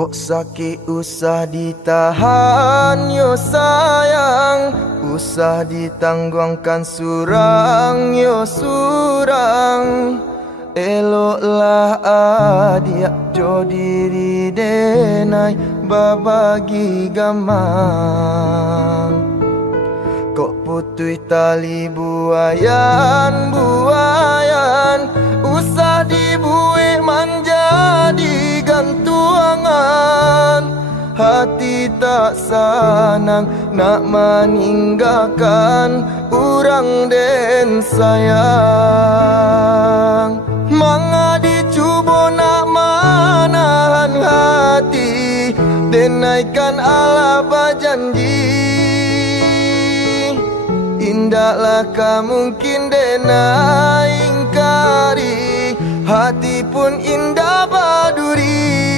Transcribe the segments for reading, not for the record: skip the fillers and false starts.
Kok sakit usah ditahan yo sayang, usah ditangguhkan surang yo surang. Eloklah adia jo diri denai babagi gamang. Kok putui tali buayan buayan, usah dibuik menjadi gantuangan. Hati tak senang nak meninggalkan orang den sayang. Manga dicuba nak menahan hati, denaikan Allah berjanji. Indahlah mungkin denai ingkari, hati pun indah baduri.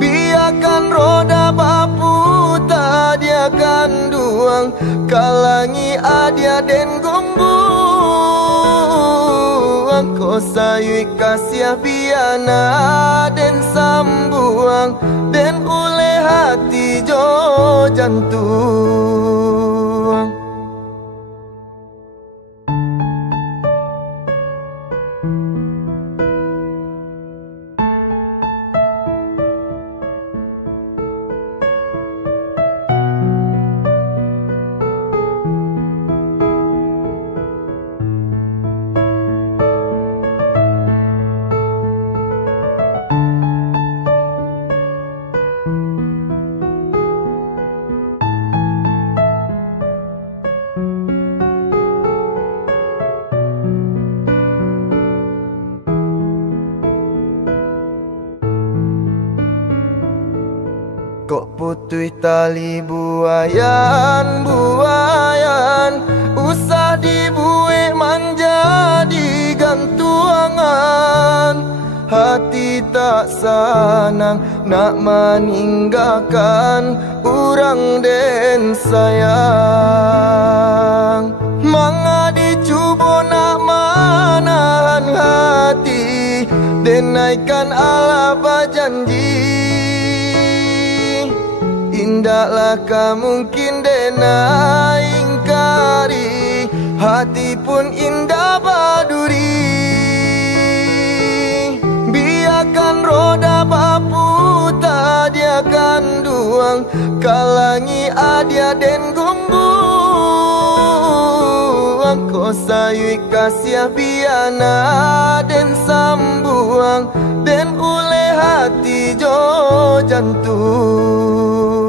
Biarkan roda baputar dia akan duang, kalangi adia den gombuang. Ko sayui kasih biana den sambuang, den ule hati jo jantung. Kok putui tali buayan buayan, usah dibuik menjadi gantuangan. Hati tak senang nak meninggalkan orang den sayang. Manga dicuba nak menahan hati, denaikan Allah berjanji. Indahlah mungkin denai ingkari, hati pun indah baduri. Biarkan roda baputar dia akan duang, kalangi adia den gombuang. Ko sayui kasih biana den sambuang, den ule hati jo jantung.